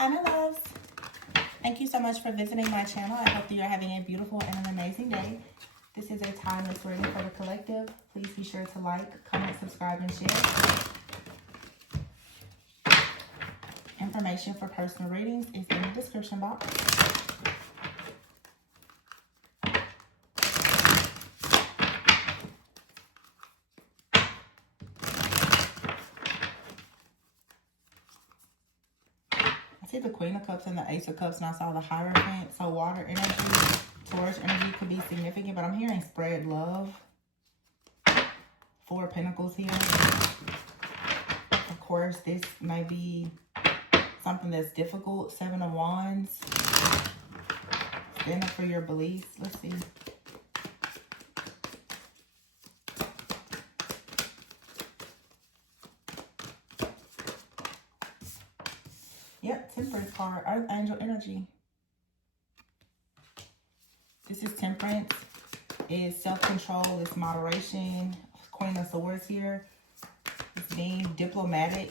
Hi, my loves. Thank you so much for visiting my channel. I hope that you're having a beautiful and an amazing day. This is a timeless reading for the collective. Please be sure to like, comment, subscribe, and share. Information for personal readings is in the description box. I see the Queen of Cups and the Ace of Cups, and I saw the Hierophant. So water energy, Taurus energy could be significant, but I'm hearing spread love. Four of Pentacles here. Of course, this may be something that's difficult. Seven of Wands. Stand up for your beliefs. Let's see. Yep, Temperance card. Earth Angel energy. This is Temperance. It's self-control. It's moderation. Queen of Swords here. It's being diplomatic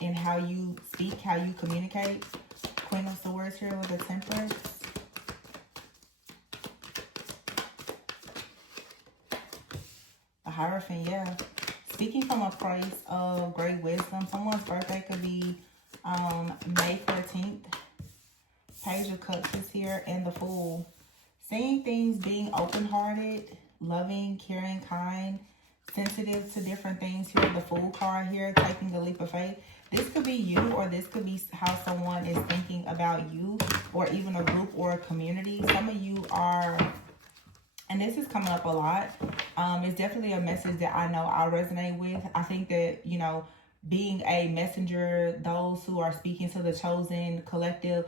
in how you speak, how you communicate. Queen of Swords here with a Temperance. The Hierophant, yeah. Speaking from a place of great wisdom. Someone's birthday could be May 14th. Page of Cups is here, and the Fool. Seeing things, being open-hearted, loving, caring, kind, sensitive to different things here. The Fool card here, taking a leap of faith. This could be you, or this could be how someone is thinking about you, or even a group or a community. Some of you are, and this is coming up a lot. It's definitely a message that I know I resonate with. I think that, you know, being a messenger, those who are speaking to the chosen collective,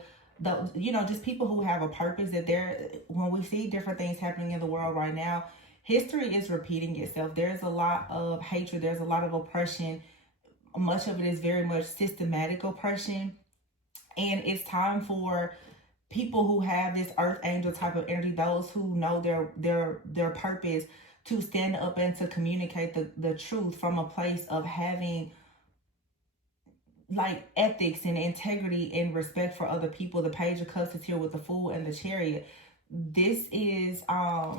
you know, just people who have a purpose, that when we see different things happening in the world right now, history is repeating itself. There's a lot of hatred. There's a lot of oppression. Much of it is very much systematic oppression. And it's time for people who have this earth angel type of energy, those who know their purpose, to stand up and to communicate the truth from a place of having like ethics and integrity and respect for other people. The Page of Cups is here with the Fool and the Chariot. This is I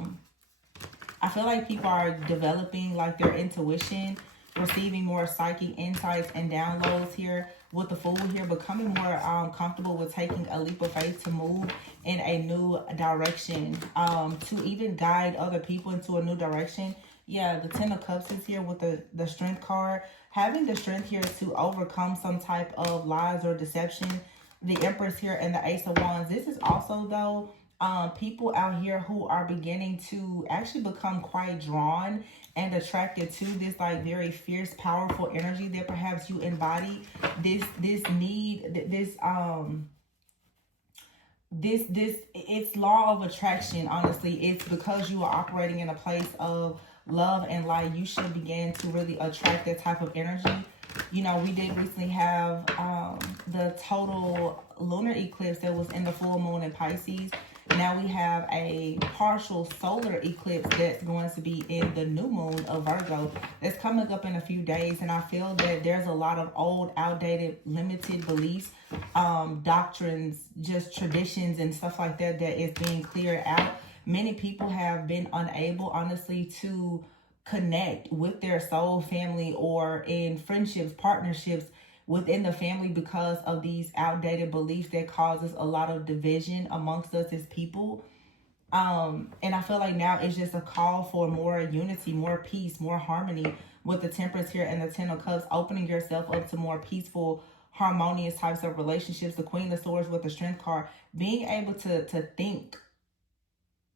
feel like people are developing like their intuition, receiving more psychic insights and downloads here with the Fool here, becoming more comfortable with taking a leap of faith to move in a new direction, to even guide other people into a new direction. Yeah, the Ten of Cups is here with the Strength card. Having the strength here to overcome some type of lies or deception. The Empress here and the Ace of Wands. This is also, though, people out here who are beginning to actually become quite drawn and attracted to this like very fierce, powerful energy that perhaps you embody. This need, it's law of attraction. Honestly, it's because you are operating in a place of love and light. You should begin to really attract that type of energy. You know, we did recently have the total lunar eclipse that was in the full moon in Pisces. Now we have a partial solar eclipse that's going to be in the new moon of Virgo. That's coming up in a few days. And I feel that there's a lot of old, outdated, limited beliefs, doctrines, just traditions and stuff like that that is being cleared out. Many people have been unable, honestly, to connect with their soul family or in friendships, partnerships within the family because of these outdated beliefs that causes a lot of division amongst us as people. And I feel like now it's just a call for more unity, more peace, more harmony with the Temperance here and the Ten of Cups, opening yourself up to more peaceful, harmonious types of relationships. The Queen of Swords with the Strength card, being able to think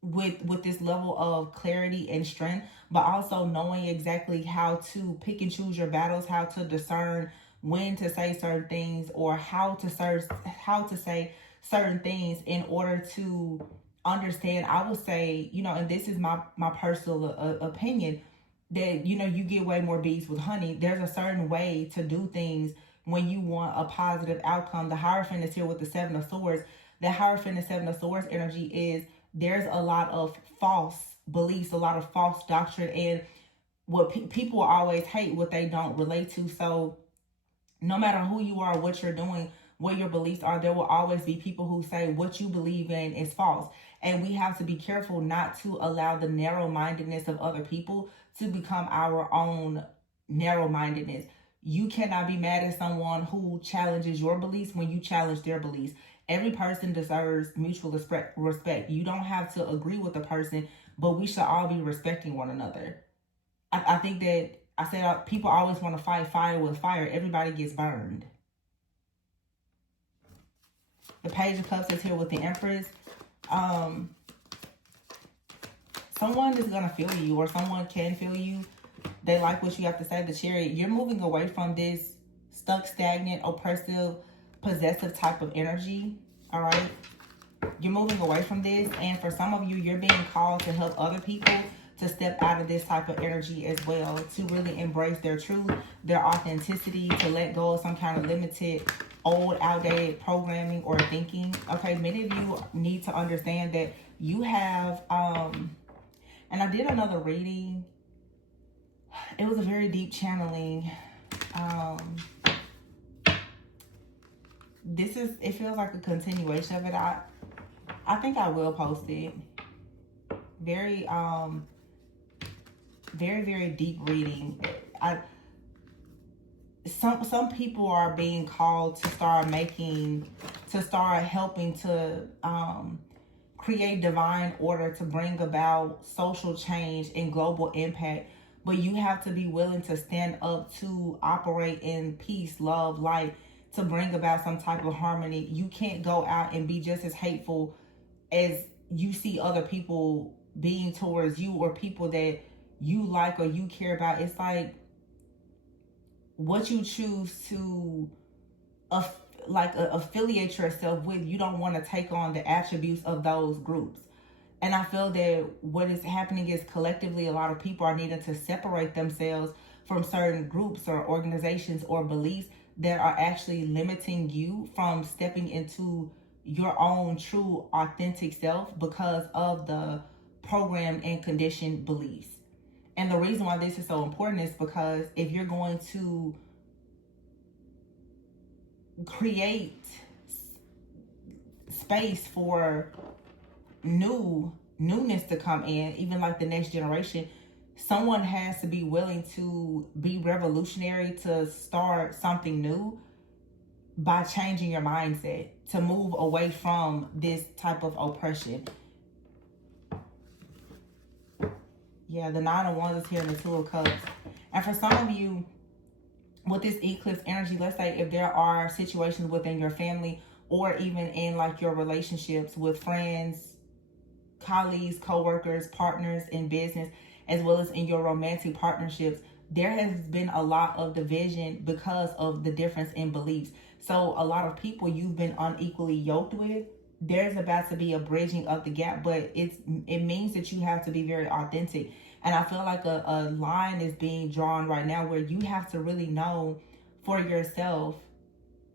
with this level of clarity and strength, but also knowing exactly how to pick and choose your battles, how to discern when to say certain things, or how to say certain things in order to understand. I would say, you know, and this is my personal opinion, that, you know, you get way more bees with honey. There's a certain way to do things when you want a positive outcome. The Hierophant is here with the Seven of Swords. The Hierophant and Seven of Swords energy is, there's a lot of false beliefs, a lot of false doctrine, and what people always hate what they don't relate to. So no matter who you are, what you're doing, what your beliefs are, there will always be people who say what you believe in is false. And we have to be careful not to allow the narrow-mindedness of other people to become our own narrow-mindedness. You cannot be mad at someone who challenges your beliefs when you challenge their beliefs. Every person deserves mutual respect. You don't have to agree with the person, but we should all be respecting one another. I think that I said people always want to fight fire with fire. Everybody gets burned. The Page of Cups is here with the Empress. Someone is going to feel you, or someone can feel you. They like what you have to say. The Chariot, you're moving away from this stuck, stagnant, oppressive, possessive type of energy. All right. You're moving away from this. And for some of you, you're being called to help other people to step out of this type of energy as well, to really embrace their truth, their authenticity, to let go of some kind of limited, old, outdated programming or thinking. Okay, many of you need to understand that you have, and I did another reading. It was a very deep channeling. It feels like a continuation of it. I think I will post it. Very, very deep reading. Some people are being called to start helping to create divine order, to bring about social change and global impact. But you have to be willing to stand up to operate in peace, love, light, to bring about some type of harmony. You can't go out and be just as hateful as you see other people being towards you, or people that you like or you care about. It's like what you choose to affiliate yourself with, you don't want to take on the attributes of those groups. And I feel that what is happening is collectively a lot of people are needing to separate themselves from certain groups or organizations or beliefs that are actually limiting you from stepping into your own true authentic self because of the programmed and conditioned beliefs. And the reason why this is so important is because if you're going to create space for newness to come in, even like the next generation, someone has to be willing to be revolutionary, to start something new by changing your mindset, to move away from this type of oppression. Yeah, the Nine of Wands is here in the Two of Cups. And for some of you, with this eclipse energy, let's say if there are situations within your family or even in like your relationships with friends, colleagues, co-workers, partners in business, as well as in your romantic partnerships, there has been a lot of division because of the difference in beliefs. So a lot of people you've been unequally yoked with, there's about to be a bridging of the gap, but it means that you have to be very authentic. And I feel like a line is being drawn right now where you have to really know for yourself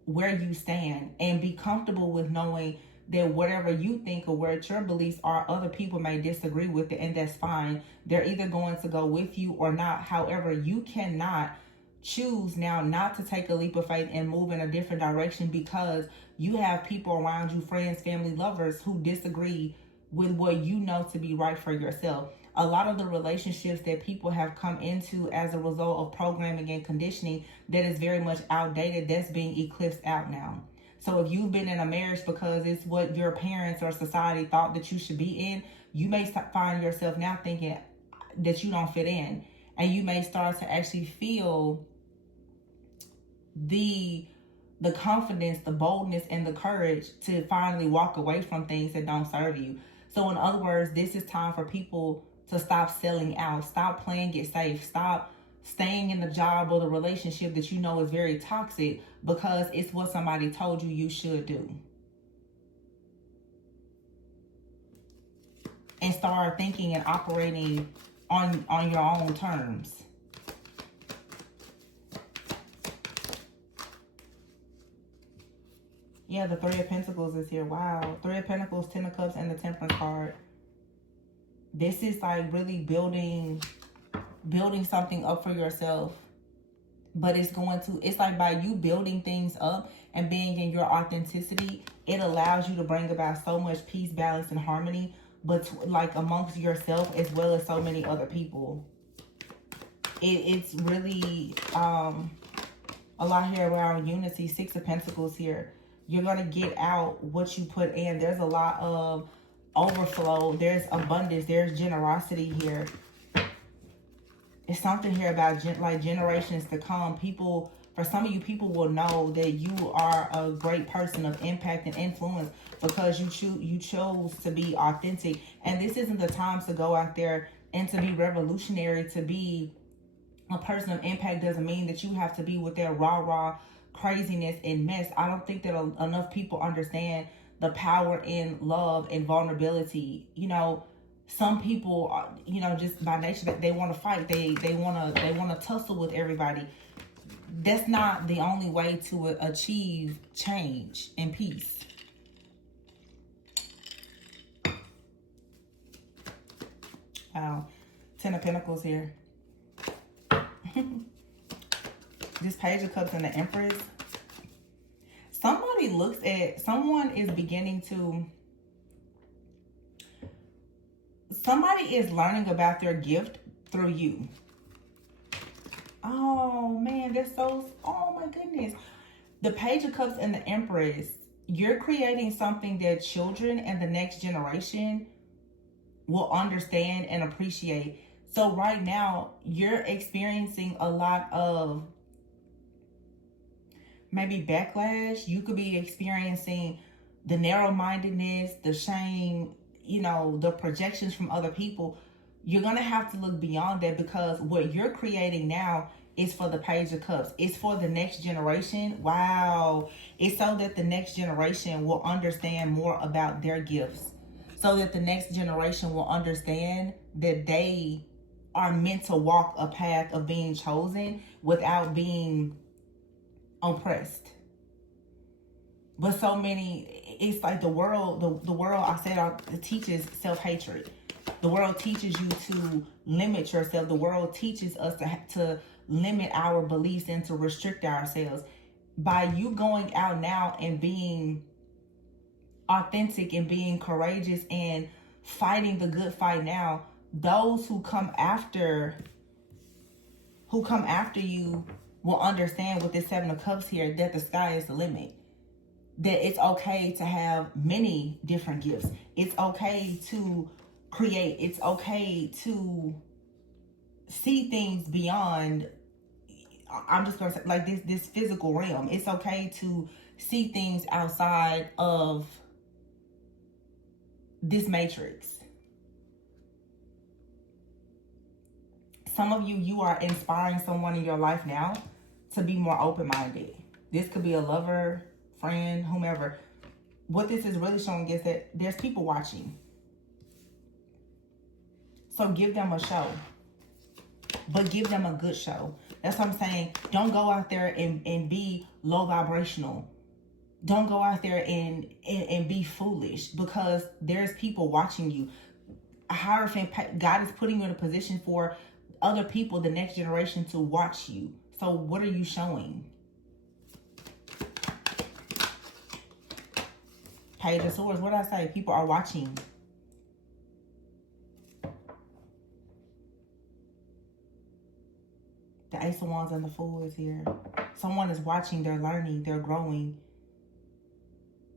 where you stand and be comfortable with knowing that whatever you think or what your beliefs are, other people may disagree with it, and that's fine. They're either going to go with you or not. However, you cannot choose now not to take a leap of faith and move in a different direction because you have people around you, friends, family, lovers, who disagree with what you know to be right for yourself. A lot of the relationships that people have come into as a result of programming and conditioning that is very much outdated, that's being eclipsed out now. So if you've been in a marriage because it's what your parents or society thought that you should be in, you may find yourself now thinking that you don't fit in. And you may start to actually feel the confidence, the boldness, and the courage to finally walk away from things that don't serve you. So in other words, this is time for people to stop selling out, stop playing it safe, stop staying in the job or the relationship that you know is very toxic because it's what somebody told you you should do. And start thinking and operating on your own terms. Yeah, the Three of Pentacles is here. Wow. Three of Pentacles, Ten of Cups, and the Temperance card. This is like really building something up for yourself. But it's like by you building things up and being in your authenticity, it allows you to bring about so much peace, balance, and harmony, but like amongst yourself as well as so many other people. It's really a lot here around unity. 6 of Pentacles here. You're going to get out what you put in. There's a lot of overflow. There's abundance. There's generosity here. It's something here about like generations to come. People, for some of you, people will know that you are a great person of impact and influence because you chose to be authentic. And this isn't the time to go out there and to be revolutionary. To be a person of impact doesn't mean that you have to be with their rah craziness and mess. I don't think that enough people understand the power in love and vulnerability. You know, some people are, you know, just by nature that they want to fight. They want to tussle with everybody. That's not the only way to achieve change and peace. Wow. 10 of Pentacles here. This Page of Cups and the Empress. Someone is learning about their gift through you. Oh man, oh my goodness. The Page of Cups and the Empress, you're creating something that children and the next generation will understand and appreciate. So right now, you're experiencing a lot of maybe backlash. You could be experiencing the narrow-mindedness, the shame, you know, the projections from other people. You're going to have to look beyond that, because what you're creating now is for the Page of Cups. It's for the next generation. Wow. It's so that the next generation will understand more about their gifts. So that the next generation will understand that they are meant to walk a path of being chosen without being oppressed. But so many, it's like the world, I said, it teaches self-hatred. The world teaches you to limit yourself. The world teaches us to limit our beliefs and to restrict ourselves. By you going out now and being authentic and being courageous and fighting the good fight now, those who come after you will understand with this 7 of Cups here that the sky is the limit. That it's okay to have many different gifts. It's okay to create. It's okay to see things beyond, I'm just gonna say, like this physical realm. It's okay to see things outside of this matrix. Some of you are inspiring someone in your life now to be more open-minded. This could be a lover, friend, whomever. What this is really showing is that there's people watching. So give them a show. But give them a good show. That's what I'm saying. Don't go out there and be low vibrational. Don't go out there and be foolish, because there's people watching you. Hierophant, God is putting you in a position for other people, the next generation, to watch you. So what are you showing? Page of Swords, what did I say? People are watching. The Ace of Wands and the Fool is here. Someone is watching, they're learning, they're growing.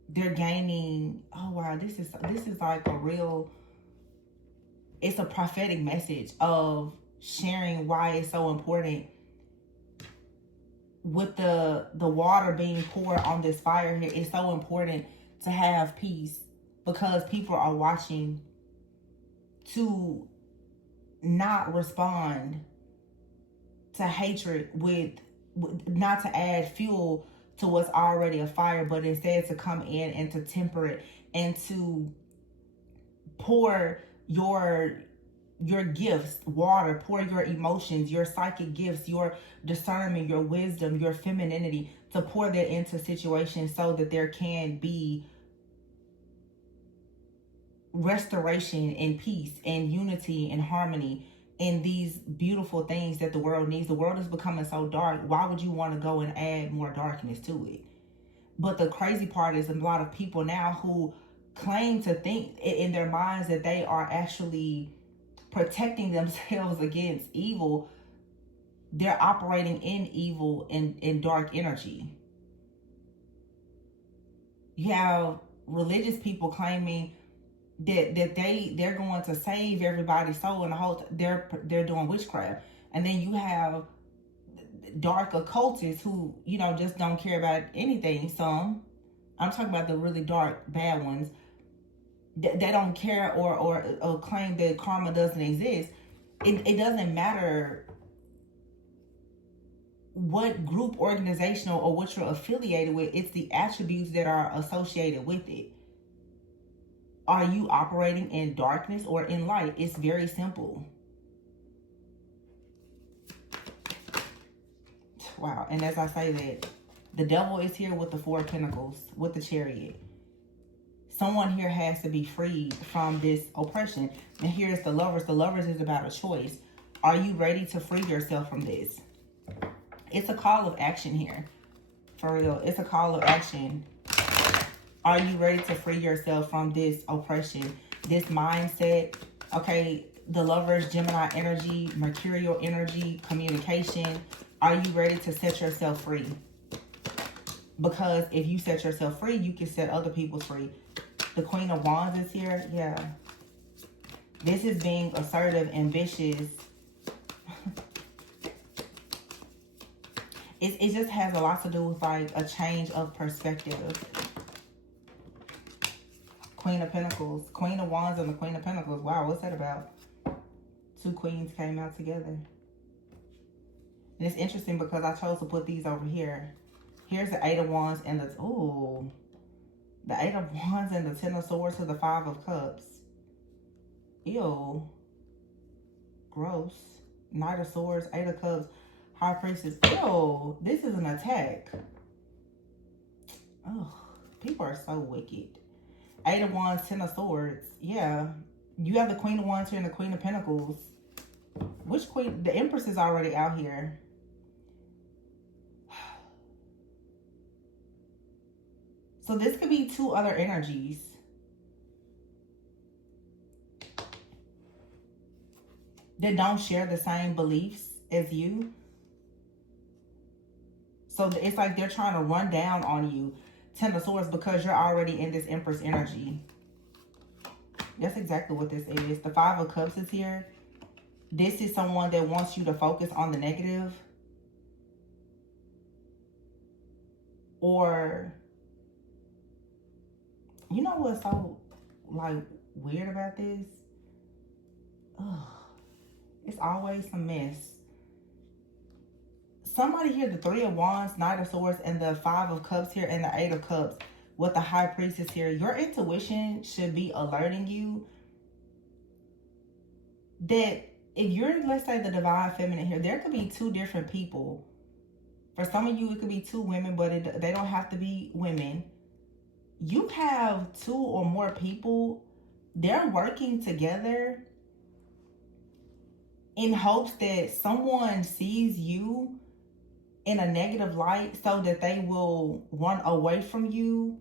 They're gaining. Oh wow, this is like a real, it's a prophetic message of sharing why it's so important. With the water being poured on this fire here, it's so important to have peace, because people are watching to not respond to hatred with not to add fuel to what's already a fire, but instead to come in and to temper it and to pour your gifts, water, pour your emotions, your psychic gifts, your discernment, your wisdom, your femininity, to pour that into situations so that there can be restoration and peace and unity and harmony in these beautiful things that the world needs. The world is becoming so dark. Why would you want to go and add more darkness to it? But the crazy part is a lot of people now who claim to think in their minds that they are actually protecting themselves against evil. They're operating in evil and in dark energy. You have religious people claiming that they're going to save everybody's soul, and the whole they're doing witchcraft. And then you have dark occultists who, you know, just don't care about anything. Some, I'm talking about the really dark bad ones. They don't care or claim that karma doesn't exist. It doesn't matter what group, organizational, or what you're affiliated with. It's the attributes that are associated with it. Are you operating in darkness or in light? It's very simple. Wow. And as I say that, the devil is here with the 4 of Pentacles, with the Chariot. Someone here has to be freed from this oppression. And here's the Lovers. The Lovers is about a choice. Are you ready to free yourself from this? It's a call of action here. For real. It's a call of action. Are you ready to free yourself from this oppression, this mindset? Okay, the Lovers, Gemini energy, Mercurial energy, communication. Are you ready to set yourself free? Because if you set yourself free, you can set other people free. The Queen of Wands is here. Yeah. This is being assertive, ambitious. It just has a lot to do with like a change of perspective. Queen of Pentacles. Queen of Wands and the Queen of Pentacles. Wow, what's that about? 2 queens came out together. And it's interesting because I chose to put these over here. Here's the 8 of Wands and the... Ooh. The 8 of Wands and the 10 of Swords to the 5 of Cups. Ew. Gross. Knight of Swords, 8 of Cups, High Priestess. Ew. This is an attack. Oh, people are so wicked. 8 of Wands, 10 of Swords. Yeah. You have the Queen of Wands here and the Queen of Pentacles. Which queen? The Empress is already out here. So this could be 2 other energies. That don't share the same beliefs as you. So it's like they're trying to run down on you, 10 of Swords, because you're already in this Empress energy. That's exactly what this is. The 5 of Cups is here. This is someone that wants you to focus on the negative. Or, you know what's so, like, weird about this? Ugh. It's always a mess. Somebody here, the 3 of Wands, Knight of Swords, and the 5 of Cups here, and the 8 of Cups with the High Priestess here. Your intuition should be alerting you that if you're, let's say, the Divine Feminine here, there could be 2 different people. For some of you, it could be 2 women, but they don't have to be women. You have 2 or more people. They're working together in hopes that someone sees you in a negative light so that they will run away from you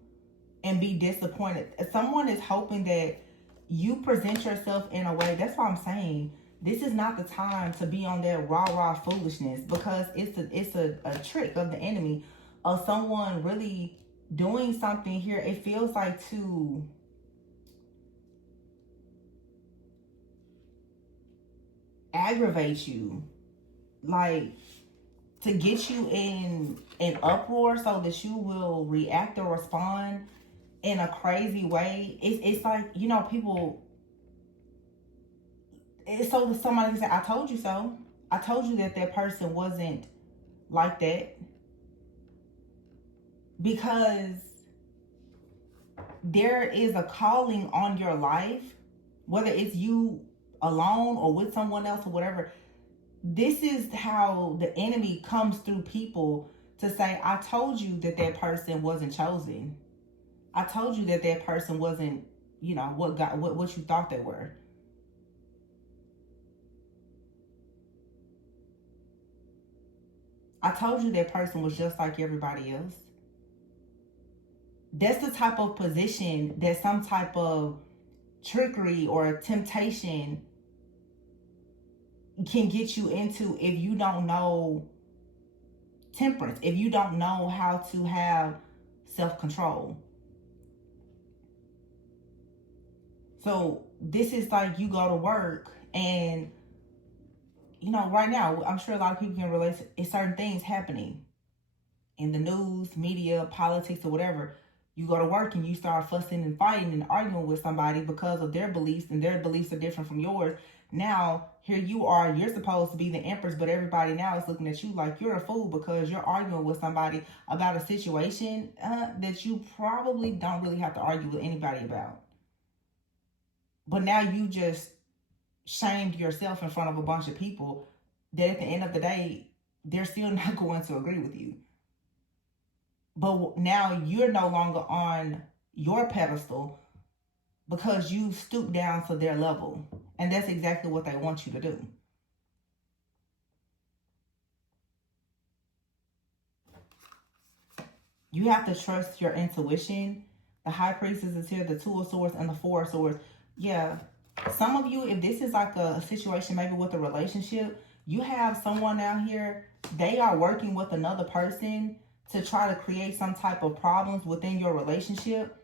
and be disappointed. Someone is hoping that you present yourself in a way. That's why I'm saying this is not the time to be on that rah-rah foolishness, because it's a trick of the enemy of someone really doing something here. It feels like to aggravate you, like to get you in an uproar so that you will react or respond in a crazy way. It's like, you know, people, it's so that somebody can say, I told you so. I told you that person wasn't like that. Because there is a calling on your life, whether it's you alone or with someone else or whatever. This is how the enemy comes through people to say, I told you that person wasn't chosen. I told you that person wasn't, you know, what you thought they were. I told you that person was just like everybody else. That's the type of position that some type of trickery or temptation can get you into if you don't know temperance, if you don't know how to have self-control. So this is like you go to work and, you know, right now, I'm sure a lot of people can relate to certain things happening in the news, media, politics, or whatever. You go to work and you start fussing and fighting and arguing with somebody because of their beliefs, and their beliefs are different from yours. Now, here you are, you're supposed to be the empress, but everybody now is looking at you like you're a fool because you're arguing with somebody about a situation that you probably don't really have to argue with anybody about. But now you just shamed yourself in front of a bunch of people that at the end of the day, they're still not going to agree with you. But now you're no longer on your pedestal because you stoop down to their level. And that's exactly what they want you to do. You have to trust your intuition. The High Priestess is here, the Two of Swords and the Four of Swords. Yeah, some of you, if this is like a situation maybe with a relationship, you have someone out here, they are working with another person to try to create some type of problems within your relationship.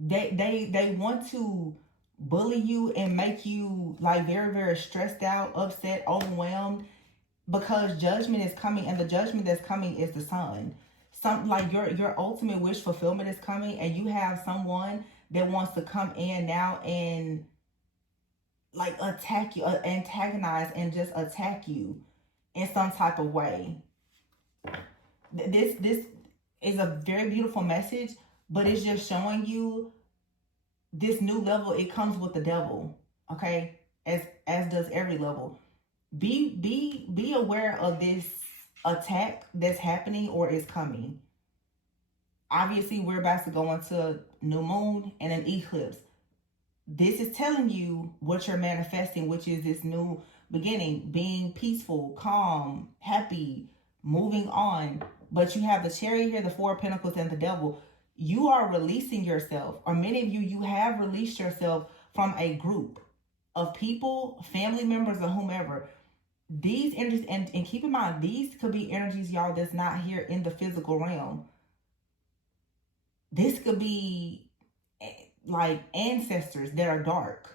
They want to bully you and make you like very, very stressed out, upset, overwhelmed, because judgment is coming, and the judgment that's coming is the Sun. Some like your ultimate wish fulfillment is coming, and you have someone that wants to come in now and like attack you, antagonize, and just attack you in some type of way. This is a very beautiful message, but it's just showing you this new level. It comes with the devil, okay? As does every level. Be aware of this attack that's happening or is coming. Obviously, we're about to go into new moon and an eclipse. This is telling you what you're manifesting, which is this new beginning, being peaceful, calm, happy, moving on. But you have the Chariot here, the Four of Pentacles, and the Devil. You are releasing yourself, or many of you have released yourself from a group of people, family members, or whomever. These energies, and keep in mind, these could be energies, y'all, that's not here in the physical realm. This could be like ancestors that are dark.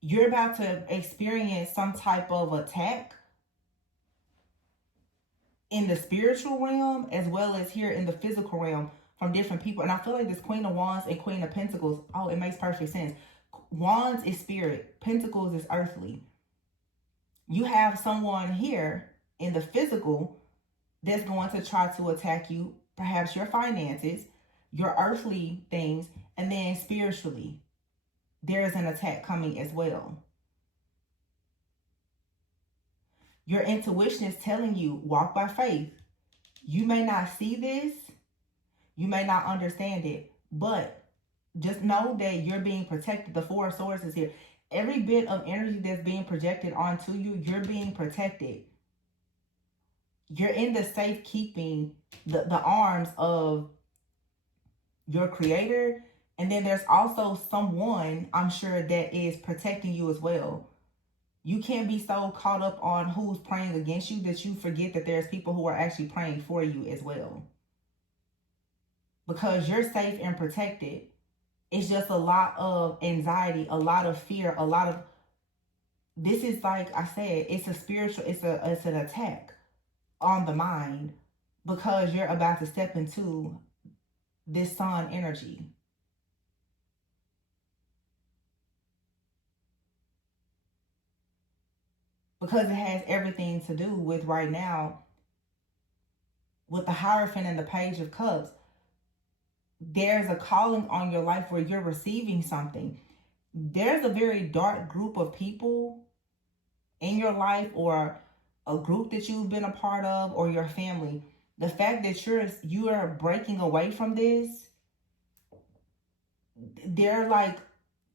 You're about to experience some type of attack in the spiritual realm as well as here in the physical realm from different people. And I feel like this Queen of Wands and Queen of Pentacles, oh, it makes perfect sense. Wands is spirit, Pentacles is earthly. You have someone here in the physical that's going to try to attack you, perhaps your finances, your earthly things, and then spiritually, there is an attack coming as well. Your intuition is telling you, walk by faith. You may not see this, you may not understand it, but just know that you're being protected. The Four of Swords is here. Every bit of energy that's being projected onto you, you're being protected. You're in the safekeeping, the arms of your creator. And then there's also someone, I'm sure, that is protecting you as well. You can't be so caught up on who's praying against you that you forget that there's people who are actually praying for you as well. Because you're safe and protected. It's just a lot of anxiety, a lot of fear, a lot of... This is, like I said, it's a spiritual, it's an attack on the mind because you're about to step into this Sun energy. Because it has everything to do with right now, with the Hierophant and the Page of Cups. There's a calling on your life where you're receiving something. There's a very dark group of people in your life, or a group that you've been a part of, or your family. The fact that you are breaking away from this, they're like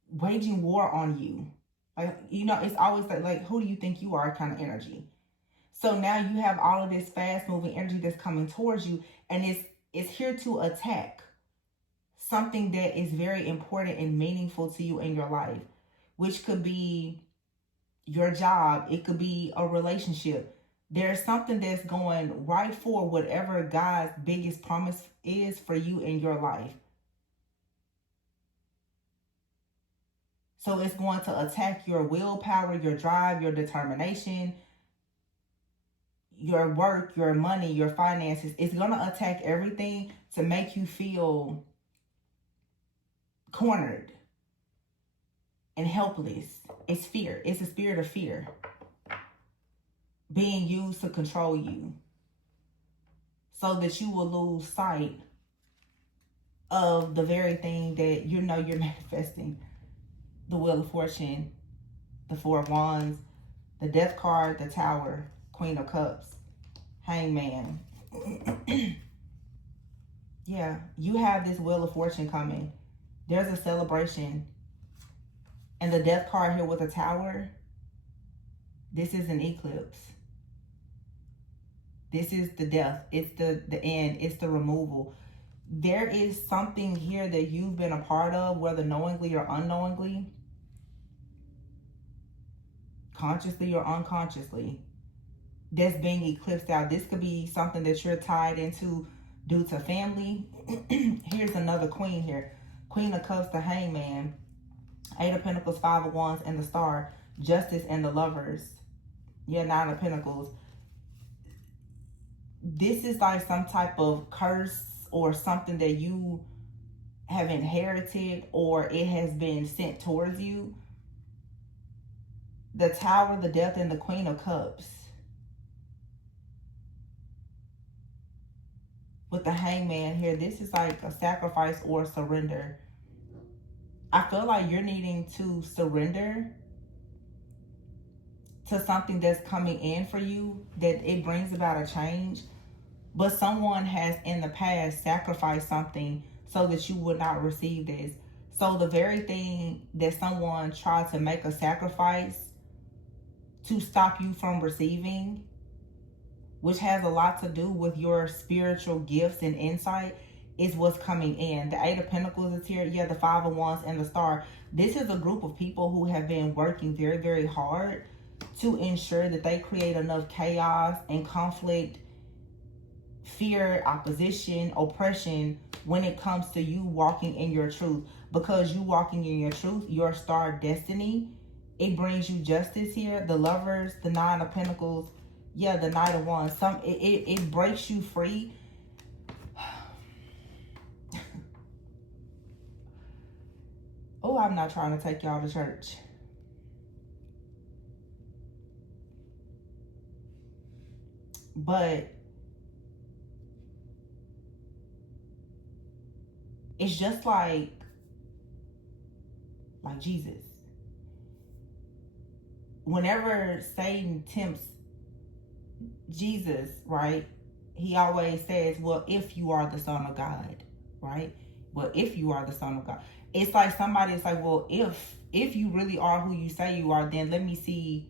waging war on you. Like, you know, it's always like who do you think you are kind of energy. So now you have all of this fast moving energy that's coming towards you, and it's here to attack something that is very important and meaningful to you in your life, which could be your job, it could be a relationship. There's something that's going right for whatever God's biggest promise is for you in your life. So it's going to attack your willpower, your drive, your determination, your work, your money, your finances. It's going to attack everything to make you feel cornered and helpless. It's fear. It's a spirit of fear being used to control you so that you will lose sight of the very thing that you know you're manifesting. The Wheel of Fortune, the Four of Wands, the Death card, the Tower, Queen of Cups, Hangman. Yeah, you have this Wheel of Fortune coming. There's a celebration. And the Death card here with the Tower, this is an eclipse. This is the death. It's the end. It's the removal. There is something here that you've been a part of, whether knowingly or unknowingly, consciously or unconsciously, that's being eclipsed out. This could be something that you're tied into due to family. Here's another queen here. Queen of Cups, the Hangman, Eight of Pentacles, Five of Wands, and the Star, Justice and the Lovers. Yeah, Nine of Pentacles. This is like some type of curse or something that you have inherited, or it has been sent towards you. The Tower, the Death, and the Queen of Cups. With the Hangman here, this is like a sacrifice or surrender. I feel like you're needing to surrender to something that's coming in for you, that it brings about a change. But someone has in the past sacrificed something so that you would not receive this. So the very thing that someone tried to make a sacrifice to stop you from receiving, which has a lot to do with your spiritual gifts and insight, is what's coming in. The Eight of Pentacles is here. Yeah, the Five of Wands and the Star. This is a group of people who have been working very, very hard to ensure that they create enough chaos and conflict, fear, opposition, oppression when it comes to you walking in your truth. Because you walking in your truth, your star destiny, it brings you justice here. The Lovers, the Nine of Pentacles, yeah, the Knight of Wands. It breaks you free. Oh, I'm not trying to take y'all to church. But it's just like Jesus. Whenever Satan tempts Jesus, right, he always says, well, if you are the Son of God, right? Well, if you are the Son of God. It's like somebody is like, well, if you really are who you say you are, then let me see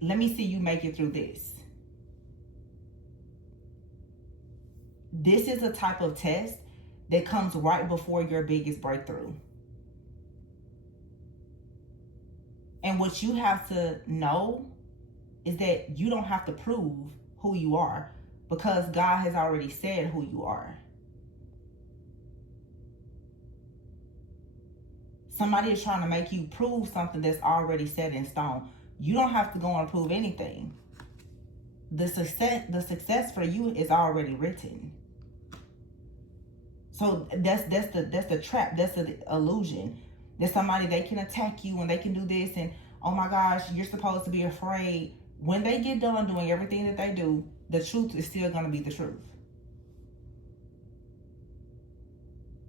you make it through this. This is a type of test that comes right before your biggest breakthrough. And what you have to know is that you don't have to prove who you are, because God has already said who you are. Somebody is trying to make you prove something that's already set in stone. You don't have to go and prove anything. The success for you is already written. So that's the trap. That's the illusion. That somebody, they can attack you and they can do this, and oh my gosh, you're supposed to be afraid. When they get done doing everything that they do, the truth is still going to be the truth.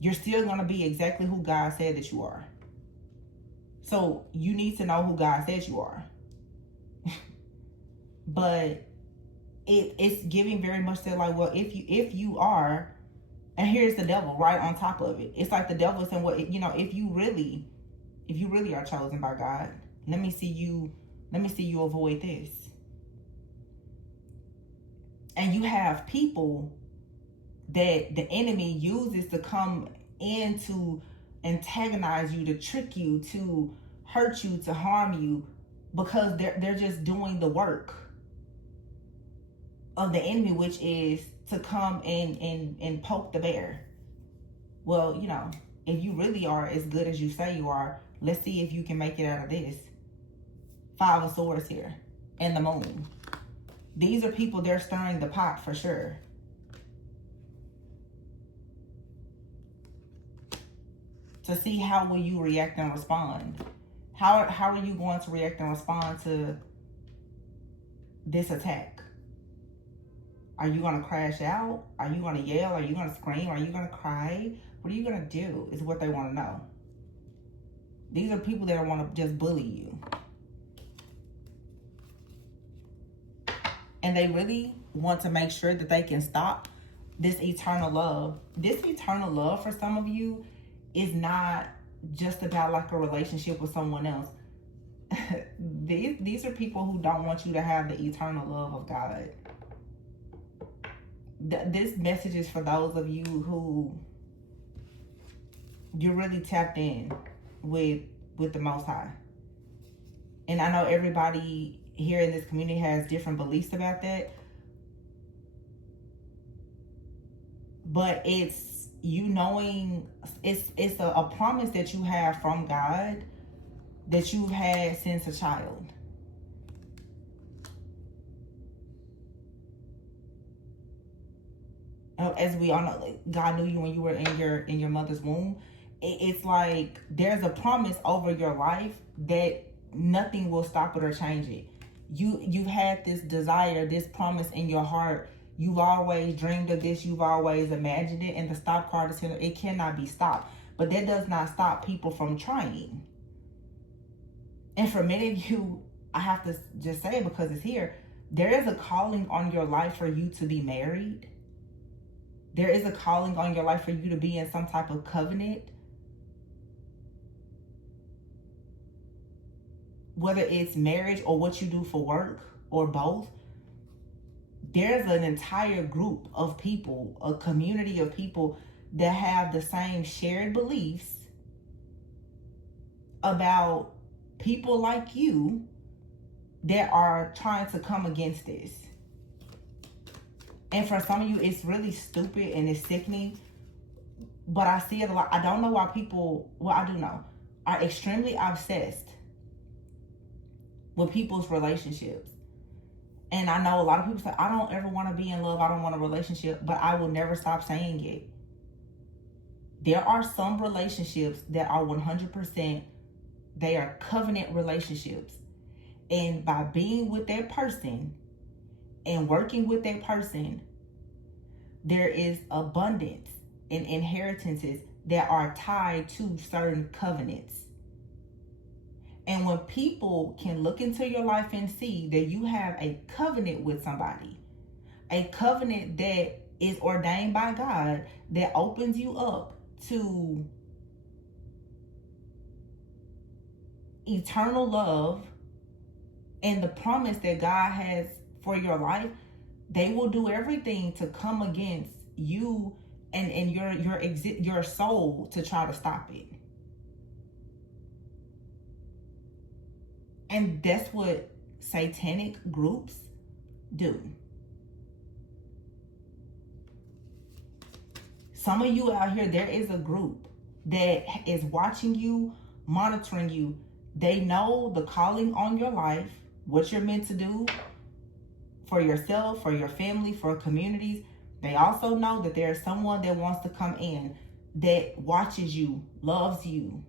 You're still going to be exactly who God said that you are. So you need to know who God says you are. But it's giving very much to like, well, if you are, and here's the devil right on top of it. It's like the devil saying, well, if you really are chosen by God, let me see you avoid this. And you have people that the enemy uses to come in to antagonize you, to trick you, to hurt you, to harm you, because they're just doing the work of the enemy, which is to come and poke the bear. Well, you know, if you really are as good as you say you are, let's see if you can make it out of this. Five of Swords here, and the Moon. These are people, they're stirring the pot for sure. To see how will you react and respond. How are you going to react and respond to this attack? Are you going to crash out? Are you going to yell? Are you going to scream? Are you going to cry? What are you going to do is what they want to know. These are people that want to just bully you. And they really want to make sure that they can stop this eternal love. This eternal love for some of you is not just about like a relationship with someone else. These are people who don't want you to have the eternal love of God. This message is for those of you who you're really tapped in with the Most High. And I know everybody here in this community has different beliefs about that. But it's you knowing, it's a promise that you have from God that you've had since a child. As we all know, God knew you when you were in your mother's womb. It's like there's a promise over your life that nothing will stop it or change it. You've had this desire, this promise in your heart. You've always dreamed of this. You've always imagined it. And the stop card is here. It cannot be stopped. But that does not stop people from trying. And for many of you, I have to just say it because it's here. There is a calling on your life for you to be married. There is a calling on your life for you to be in some type of covenant. Whether it's marriage or what you do for work or both, there's an entire group of people, a community of people that have the same shared beliefs about people like you that are trying to come against this. And for some of you, it's really stupid and it's sickening, but I see it a lot. I don't know why people, well, I do know, are extremely obsessed with people's relationships. And I know a lot of people say, I don't ever want to be in love. I don't want a relationship, but I will never stop saying it. There are some relationships that are 100%, they are covenant relationships. And by being with that person and working with that person, there is abundance and inheritances that are tied to certain covenants. And when people can look into your life and see that you have a covenant with somebody, a covenant that is ordained by God, that opens you up to eternal love and the promise that God has for your life, they will do everything to come against you and your soul to try to stop it. And that's what satanic groups do. Some of you out here, there is a group that is watching you, monitoring you. They know the calling on your life, what you're meant to do for yourself, for your family, for communities. They also know that there's someone that wants to come in, that watches you, loves you,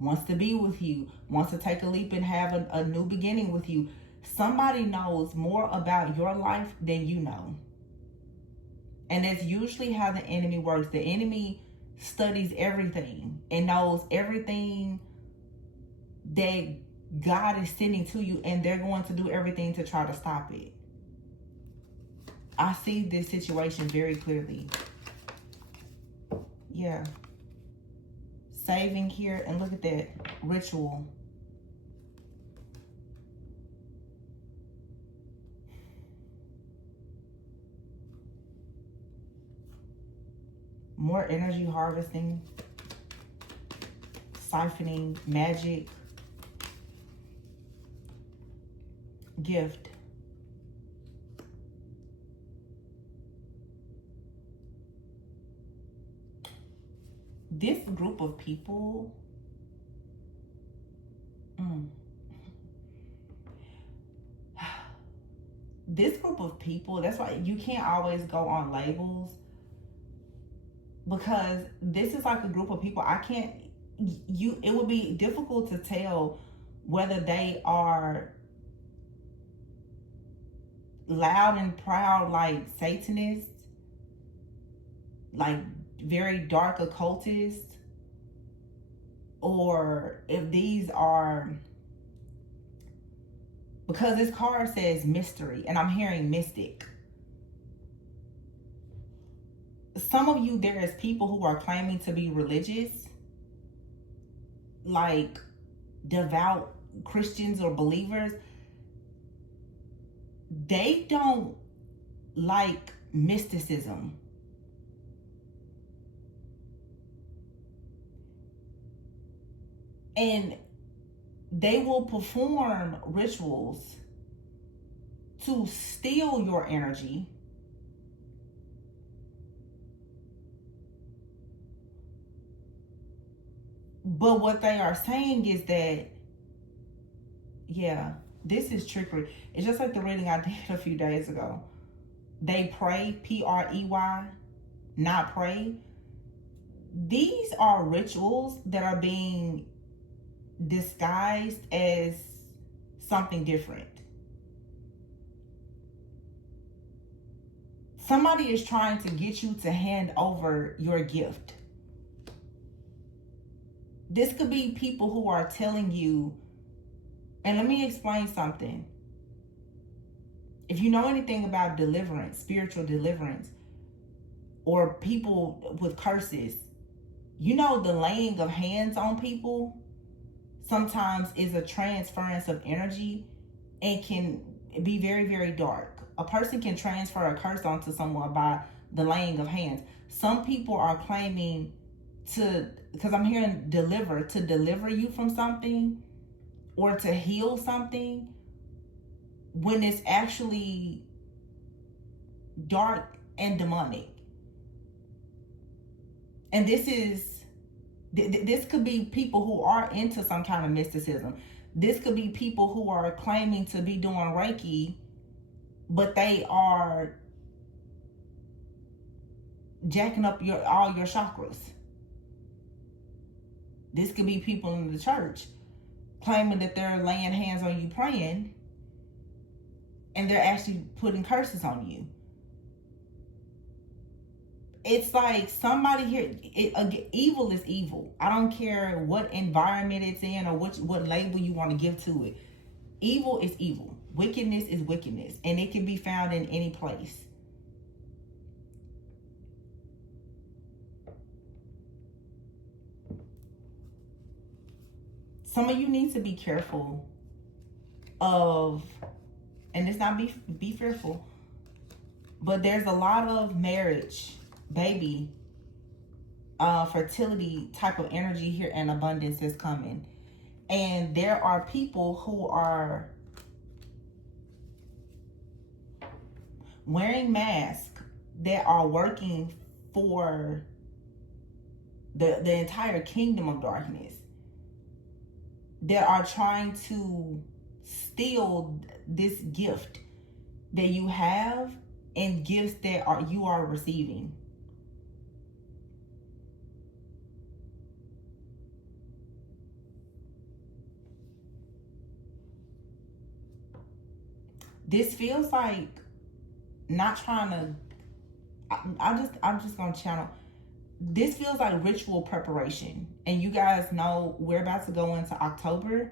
wants to be with you, wants to take a leap and have a new beginning with you. Somebody knows more about your life than you know. And that's usually how the enemy works. The enemy studies everything and knows everything that God is sending to you, and they're going to do everything to try to stop it. I see this situation very clearly. Yeah. Saving here, and look at that ritual. More energy harvesting, siphoning, magic, gift. This group of people, this group of people, that's why you can't always go on labels, because this is like a group of people. It would be difficult to tell whether they are loud and proud like Satanists, like very dark occultists, or if these are, because this card says mystery and I'm hearing mystic. Some of you, there is people who are claiming to be religious, like devout Christians or believers. They don't like mysticism. And they will perform rituals to steal your energy. But what they are saying is that, yeah, this is trickery. It's just like the reading I did a few days ago. They pray, P-R-E-Y, not pray. These are rituals that are being disguised as something different. Somebody is trying to get you to hand over your gift. This could be people who are telling you, and let me explain something. If you know anything about deliverance, spiritual deliverance, or people with curses, you know the laying of hands on people sometimes is a transference of energy and can be very, very dark. A person can transfer a curse onto someone by the laying of hands. Some people are claiming because I'm hearing to deliver you from something or to heal something, when it's actually dark and demonic. And this could be people who are into some kind of mysticism. This could be people who are claiming to be doing Reiki, but they are jacking up all your chakras. This could be people in the church claiming that they're laying hands on you praying, and they're actually putting curses on you. It's like somebody here, evil is evil. I don't care what environment it's in or what label you want to give to it. Evil is evil. Wickedness is wickedness. And it can be found in any place. Some of you need to be careful of, and it's not be fearful, but there's a lot of marriage, baby, fertility type of energy here, and abundance is coming. And there are people who are wearing masks that are working for the entire kingdom of darkness, that are trying to steal this gift that you have and gifts that you are receiving. This feels like not trying to, I'm just gonna channel. This feels like ritual preparation. And you guys know we're about to go into October.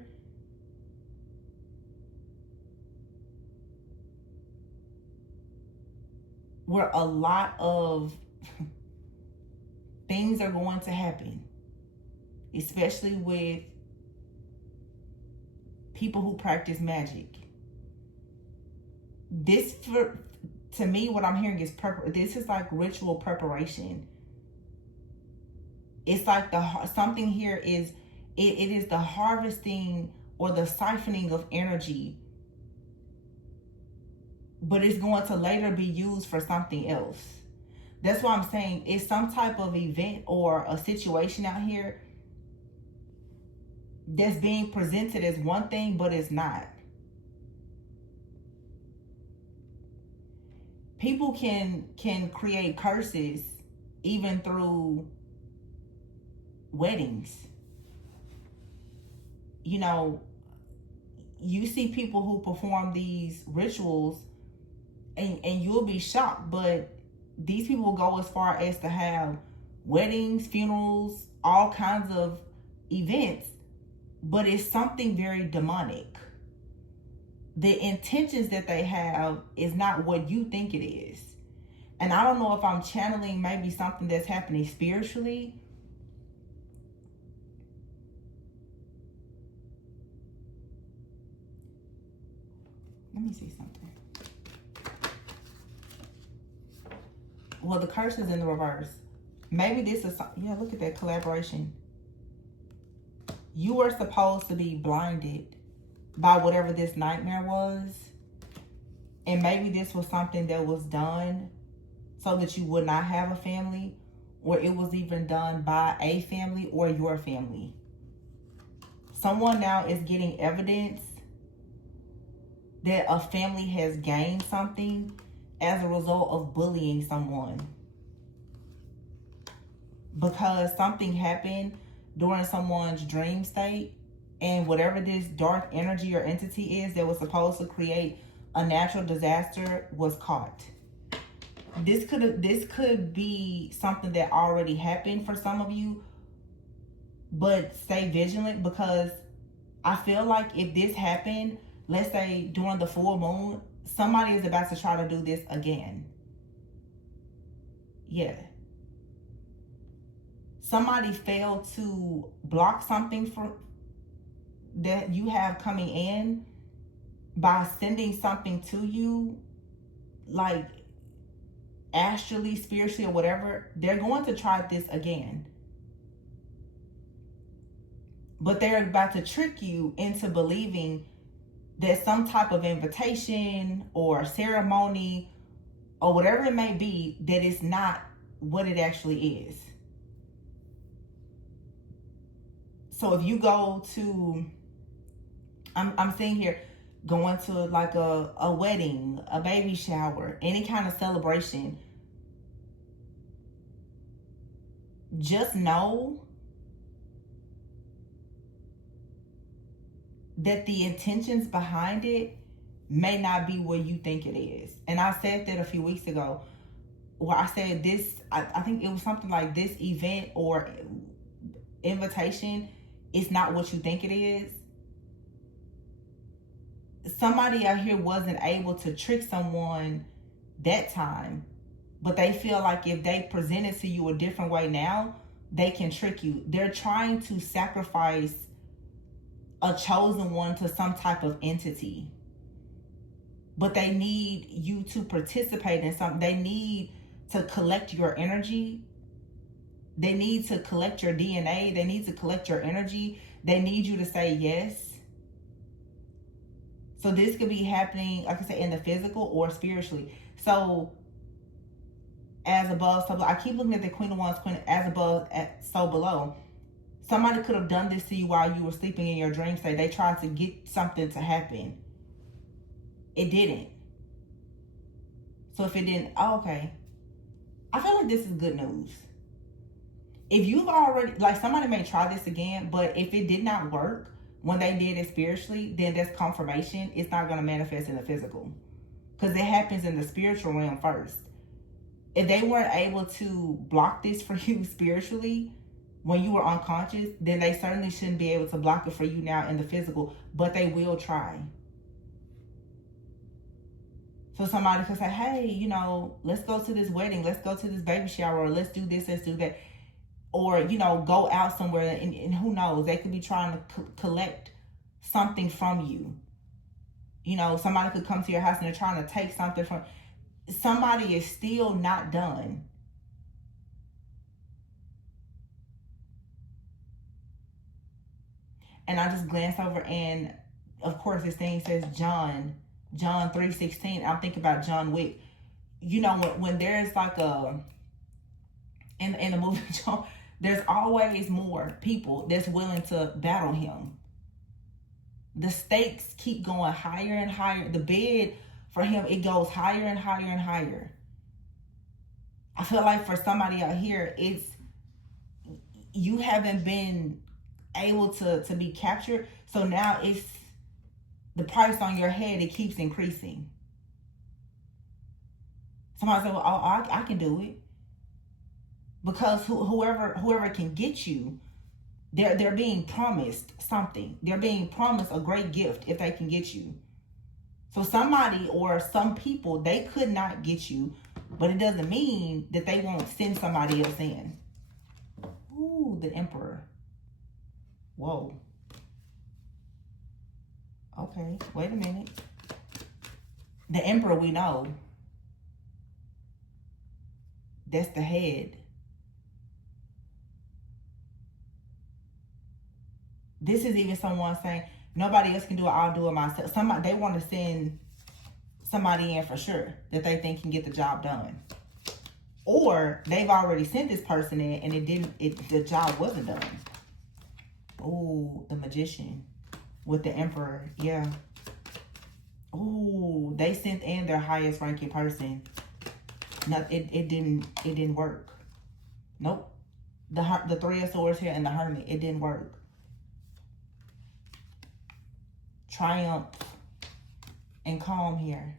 Where a lot of things are going to happen. Especially with people who practice magic. To me, what I'm hearing is this is like ritual preparation It's like something here is, it is the harvesting or the siphoning of energy, but it's going to later be used for something else. That's why I'm saying it's some type of event or a situation out here that's being presented as one thing, but it's not. People can create curses even through weddings. You know, you see people who perform these rituals and you'll be shocked, but these people go as far as to have weddings, funerals, all kinds of events, but it's something very demonic. The intentions that they have is not what you think it is. And I don't know if I'm channeling maybe something that's happening spiritually. Let me see something. Well, the curse is in the reverse. Maybe this is, yeah, look at that collaboration. You were supposed to be blinded by whatever this nightmare was. And maybe this was something that was done so that you would not have a family, or it was even done by a family or your family. Someone now is getting evidence that a family has gained something as a result of bullying someone, because something happened during someone's dream state, and whatever this dark energy or entity is that was supposed to create a natural disaster was caught. This could be something that already happened for some of you, but stay vigilant, because I feel like if this happened, let's say during the full moon, somebody is about to try to do this again. Yeah. Somebody failed to block something that you have coming in by sending something to you, like astrally, spiritually, or whatever. They're going to try this again. But they're about to trick you into believing that some type of invitation or ceremony or whatever it may be, that it's not what it actually is. So if you go to, I'm seeing here, going to like a wedding, a baby shower, any kind of celebration, just know that the intentions behind it may not be what you think it is. And I said that a few weeks ago, where I said this, I think it was something like, this event or invitation is not what you think it is. Somebody out here wasn't able to trick someone that time, but they feel like if they present it to you a different way now, they can trick you. They're trying to sacrifice a chosen one to some type of entity, but they need you to participate in something. They need to collect your energy. They need to collect your DNA. They need to collect your energy. They need you to say yes. So this could be happening, like I said, in the physical or spiritually. So as above, so below. I keep looking at the Queen of Wands, Queen, as above, so below. Somebody could have done this to you while you were sleeping in your dream state. They tried to get something to happen. It didn't. So if it didn't, oh, okay. I feel like this is good news. If you've already, like, somebody may try this again, but if it did not work when they did it spiritually, then that's confirmation. It's not going to manifest in the physical, because it happens in the spiritual realm first. If they weren't able to block this for you spiritually when you were unconscious, then they certainly shouldn't be able to block it for you now in the physical, but they will try. So somebody could say, hey, you know, let's go to this wedding, let's go to this baby shower, or let's do this, let's do that. Or, you know, go out somewhere, and who knows, they could be trying to collect something from you. You know, somebody could come to your house and they're trying to take something from, somebody is still not done. And I just glanced over, and of course this thing says John 3:16. I'm thinking about John Wick. You know, when there's like a in the movie John, there's always more people that's willing to battle him. The stakes keep going higher and higher. The bid for him, it goes higher and higher and higher. I feel like for somebody out here, it's, you haven't been able to be captured. So now it's the price on your head, it keeps increasing. Somebody said, well, I can do it. Because whoever can get you, they're being promised something. They're being promised a great gift if they can get you. So somebody or some people, they could not get you, but it doesn't mean that they won't send somebody else in. Ooh, the Emperor. Whoa. Okay, wait a minute. The Emperor, we know. That's the head. This is even someone saying, nobody else can do it, I'll do it myself. Somebody, they want to send somebody in for sure that they think can get the job done. Or they've already sent this person in and the job wasn't done. Ooh, the Magician with the Emperor. Yeah. Ooh, they sent in their highest ranking person. No, it didn't work. Nope. The Three of Swords here and the Hermit, it didn't work. Triumph and calm here.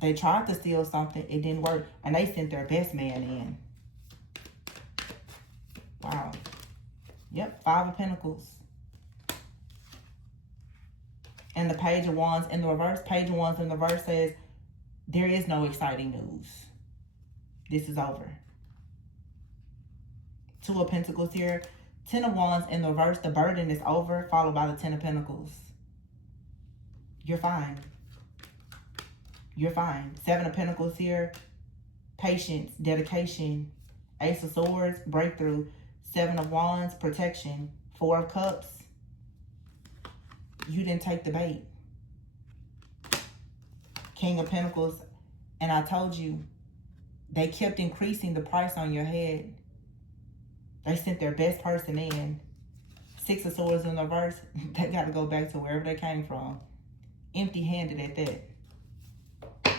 They tried to steal something, it didn't work, and they sent their best man in. Wow. Yep, Five of Pentacles. And the Page of Wands in the reverse. Page of Wands in the reverse says, there is no exciting news. This is over. Two of Pentacles here. Ten of Wands in the reverse. The burden is over, followed by the Ten of Pentacles. You're fine. You're fine. Seven of Pentacles here. Patience, dedication. Ace of Swords, breakthrough. Seven of Wands, protection. Four of Cups. You didn't take the bait. King of Pentacles. And I told you, they kept increasing the price on your head. They sent their best person in. Six of Swords in the reverse. They got to go back to wherever they came from. Empty-handed at that.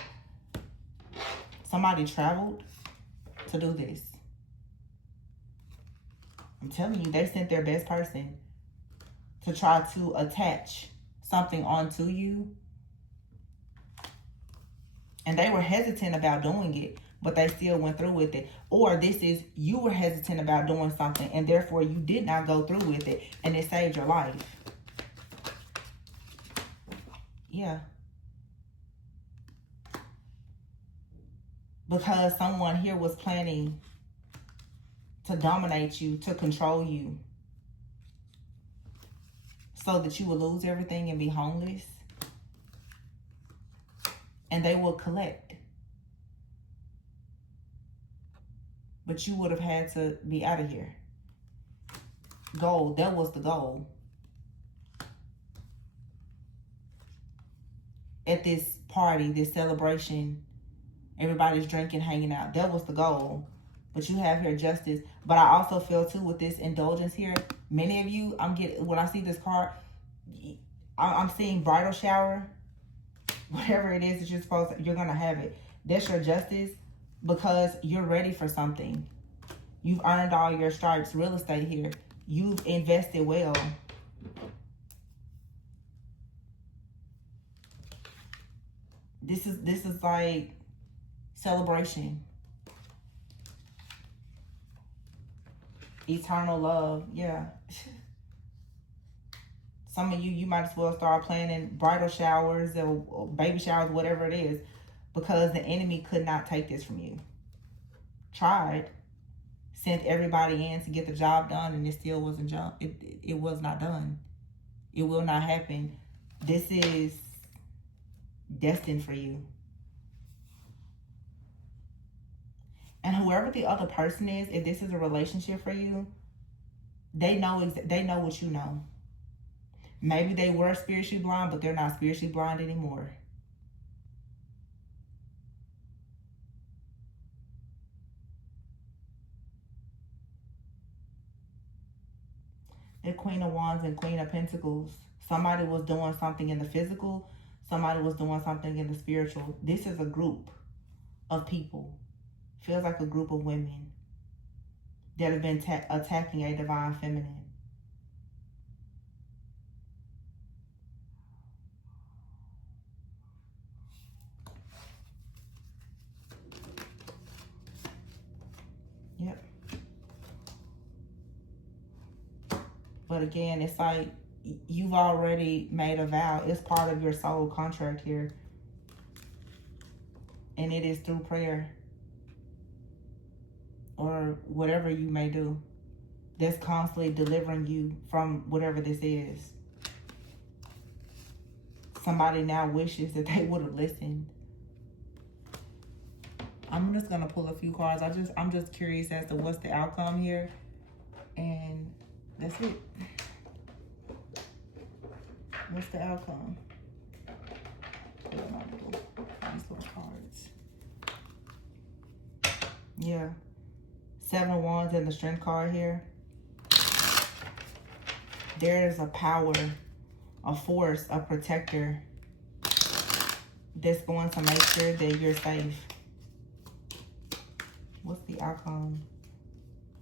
Somebody traveled to do this. I'm telling you, they sent their best person to try to attach something onto you. And they were hesitant about doing it, but they still went through with it. Or this is, you were hesitant about doing something and therefore you did not go through with it and it saved your life. Yeah. Because someone here was planning to dominate you, to control you, so that you would lose everything and be homeless. And they will collect. But you would have had to be out of here. Goal, that was the goal. At this party, this celebration, everybody's drinking, hanging out. That was the goal. But you have here justice. But I also feel too with this indulgence here, many of you, when I see this card, I'm seeing bridal shower. Whatever it is that you're going to have it. That's your justice because you're ready for something. You've earned all your stripes. Real estate here. You've invested well. This is like celebration. Eternal love. Yeah. Some of you might as well start planning bridal showers or baby showers, whatever it is, because the enemy could not take this from you. Tried. Sent everybody in to get the job done, and it still wasn't done. It was not done. It will not happen. This is destined for you. And whoever the other person is, if this is a relationship for you, They know what you know. Maybe they were spiritually blind, but they're not spiritually blind anymore. The Queen of Wands and Queen of Pentacles. Somebody was doing something in the physical. Somebody was doing something in the spiritual. This is a group of people. Feels like a group of women that have been attacking a divine feminine. Yep. But again, it's like you've already made a vow. It's part of your soul contract here. And it is through prayer or whatever you may do that's constantly delivering you from whatever this is. Somebody now wishes that they would have listened. I'm just gonna pull a few cards. I'm just curious as to what's the outcome here, and that's it. What's the outcome? These little cards. Yeah, 7 of Wands and the Strength card here. There is a power, a force, a protector that's going to make sure that you're safe. What's the outcome?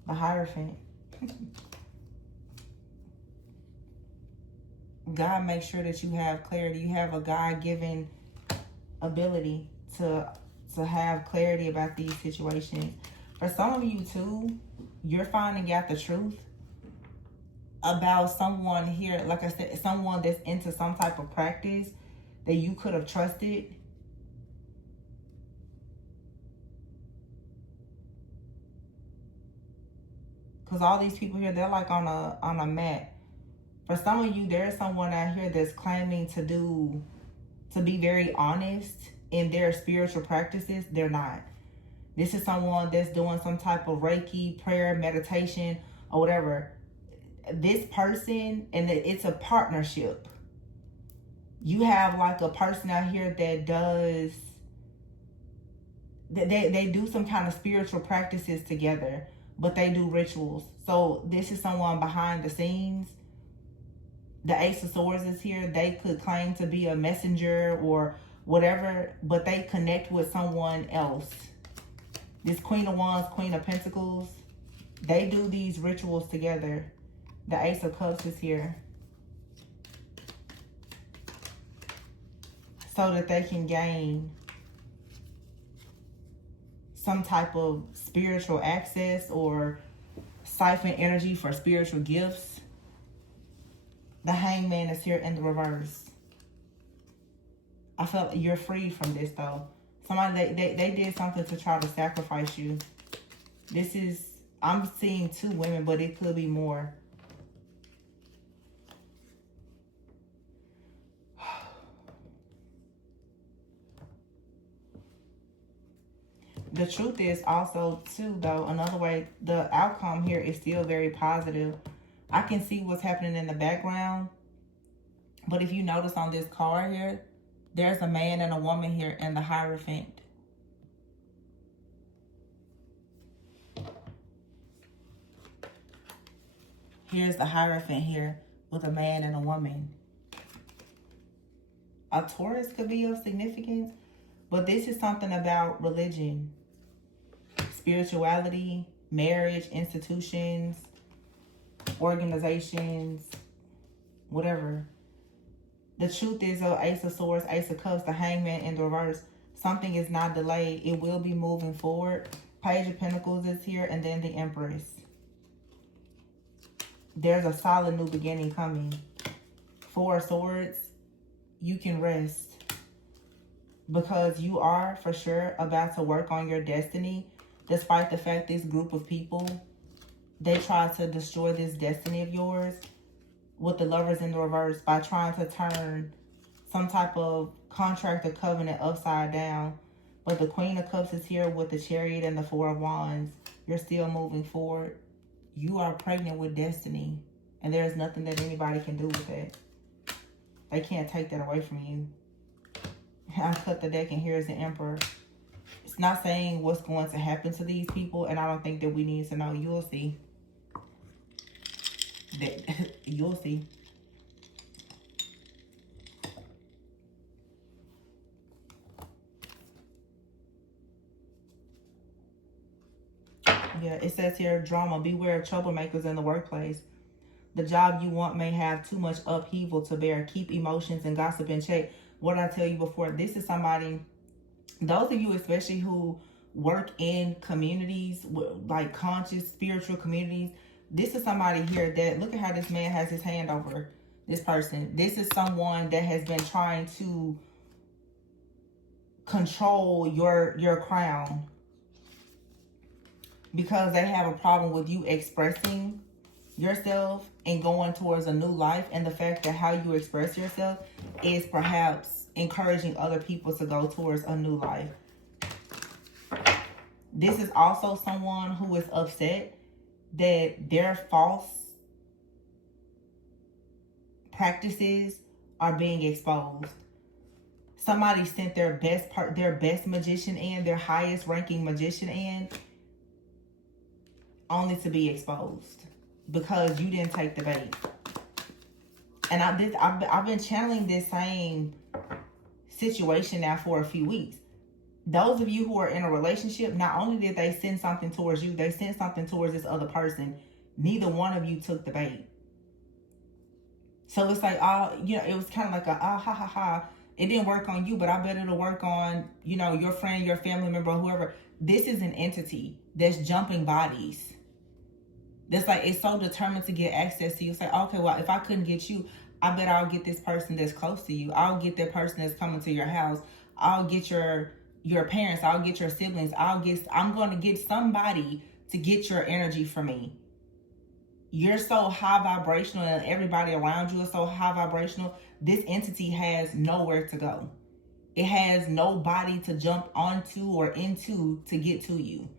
The Hierophant. God makes sure that you have clarity. You have a God-given ability to have clarity about these situations. For some of you too, you're finding out the truth about someone here, like I said, someone that's into some type of practice that you could have trusted. Because all these people here, they're like on a mat. For some of you, there's someone out here that's claiming to be very honest in their spiritual practices. They're not. This is someone that's doing some type of Reiki, prayer, meditation, or whatever. This person, and it's a partnership. You have like a person out here that does, they do some kind of spiritual practices together, but they do rituals. So this is someone behind the scenes. The Ace of Swords is here. They could claim to be a messenger or whatever, but they connect with someone else. This Queen of Wands, Queen of Pentacles, they do these rituals together. The Ace of Cups is here. So that they can gain some type of spiritual access or siphon energy for spiritual gifts. The Hangman is here in the reverse. I felt you're free from this though. Somebody, they did something to try to sacrifice you. This is, I'm seeing 2 women, but it could be more. The truth is also, too, though, another way, the outcome here is still very positive. I can see what's happening in the background. But if you notice on this card here, there's a man and a woman here and the Hierophant. Here's the Hierophant here with a man and a woman. A Taurus could be of significance, but this is something about religion, spirituality, marriage, institutions, organizations, whatever. The truth is, Ace of Swords, Ace of Cups, the Hangman in the reverse. Something is not delayed. It will be moving forward. Page of Pentacles is here, and then the Empress. There's a solid new beginning coming. 4 of Swords, you can rest. Because you are, for sure, about to work on your destiny. Despite the fact this group of people, they try to destroy this destiny of yours with the Lovers in the reverse by trying to turn some type of contract or covenant upside down. But the Queen of Cups is here with the Chariot and the 4 of Wands. You're still moving forward. You are pregnant with destiny. And there's nothing that anybody can do with that. They can't take that away from you. I cut the deck and here's the Emperor. It's not saying what's going to happen to these people. And I don't think that we need to know. You'll see. You'll see. Yeah, it says here, drama. Beware of troublemakers in the workplace. The job you want may have too much upheaval to bear. Keep emotions and gossip in check. What I tell you before, this is somebody, those of you especially who work in communities, like conscious, spiritual communities, this is somebody here that, look at how this man has his hand over this person. This is someone that has been trying to control your crown because they have a problem with you expressing yourself and going towards a new life. And the fact that how you express yourself is perhaps encouraging other people to go towards a new life. This is also someone who is upset that their false practices are being exposed. Somebody sent their best magician in, their highest ranking magician in, only to be exposed because you didn't take the bait. And I've been channeling this same situation now for a few weeks. Those of you who are in a relationship, not only did they send something towards you, they sent something towards this other person. Neither one of you took the bait. So it's like, it was kind of like ha ha ha. It didn't work on you, but I bet it'll work on, your friend, your family member, whoever. This is an entity that's jumping bodies. That's like, it's so determined to get access to you. It's like, okay, well, if I couldn't get you, I bet I'll get this person that's close to you. I'll get that person that's coming to your house. I'll get your parents. I'll get your siblings. I'm going to get somebody to get your energy from me. You're so high vibrational and everybody around you is so high vibrational. This entity has nowhere to go. It has nobody to jump onto or into to get to you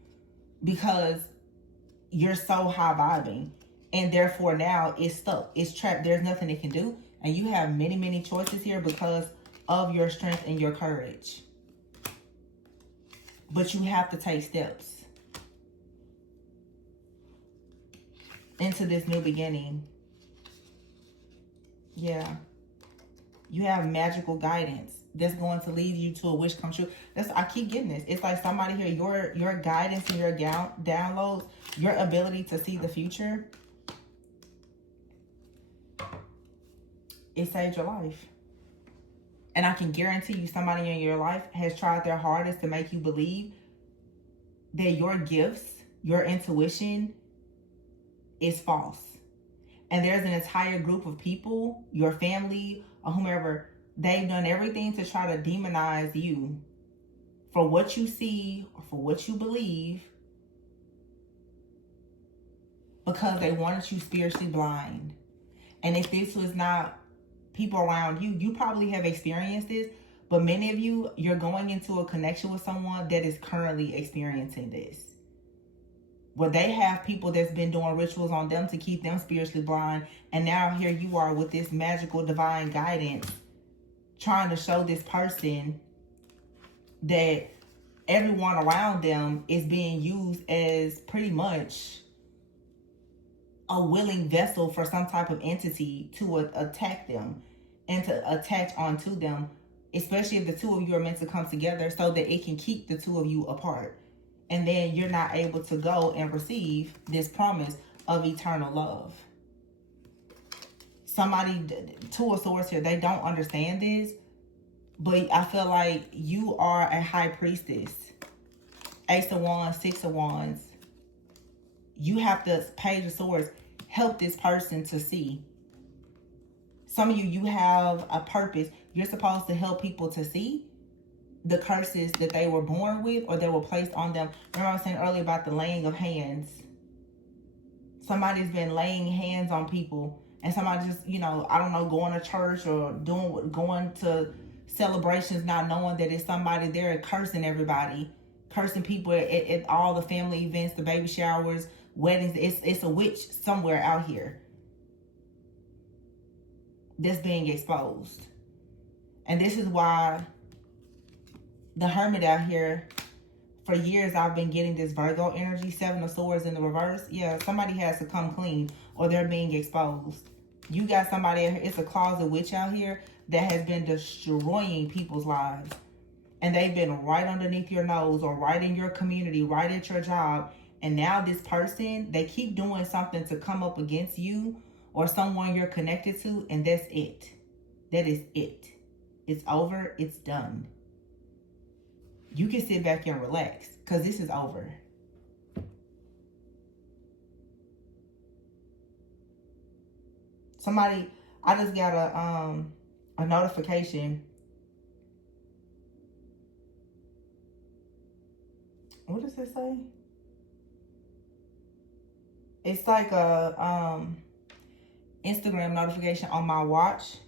because you're so high vibing, and therefore now it's stuck. It's trapped. There's nothing it can do. And you have many, many choices here because of your strength and your courage. But you have to take steps into this new beginning. Yeah. You have magical guidance that's going to lead you to a wish come true. I keep getting this. It's like somebody here, your guidance and your downloads, your ability to see the future, it saved your life. And I can guarantee you somebody in your life has tried their hardest to make you believe that your gifts, your intuition is false. And there's an entire group of people, your family or whomever, they've done everything to try to demonize you for what you see or for what you believe because they wanted you spiritually blind. And if this was not people around you, you probably have experienced this, but many of you, you're going into a connection with someone that is currently experiencing this. Where they have people that's been doing rituals on them to keep them spiritually blind. And now here you are with this magical divine guidance trying to show this person that everyone around them is being used as pretty much a willing vessel for some type of entity to attack them and to attach onto them, especially if the two of you are meant to come together so that it can keep the two of you apart. And then you're not able to go and receive this promise of eternal love. Somebody, to a source here, they don't understand this, but I feel like you are a high priestess. Ace of Wands, Six of Wands. You have to, Page of Swords, help this person to see. Some of you have a purpose. You're supposed to help people to see the curses that they were born with or that were placed on them. Remember I was saying earlier about the laying of hands. Somebody's been laying hands on people and somebody just, I don't know, going to church or going to celebrations not knowing that it's somebody there cursing everybody, cursing people at all the family events, the baby showers, weddings. It's a witch somewhere out here that's being exposed. And this is why the Hermit out here, for years I've been getting this Virgo energy, 7 of Swords in the reverse. Yeah, somebody has to come clean or they're being exposed. You got somebody out here, it's a closet witch out here that has been destroying people's lives. And they've been right underneath your nose or right in your community, right at your job. And now this person, they keep doing something to come up against you or someone you're connected to, and that's it. That is it. It's over. It's done. You can sit back and relax because this is over. Somebody, I just got a notification. What does it say? It's like a Instagram notification on my watch.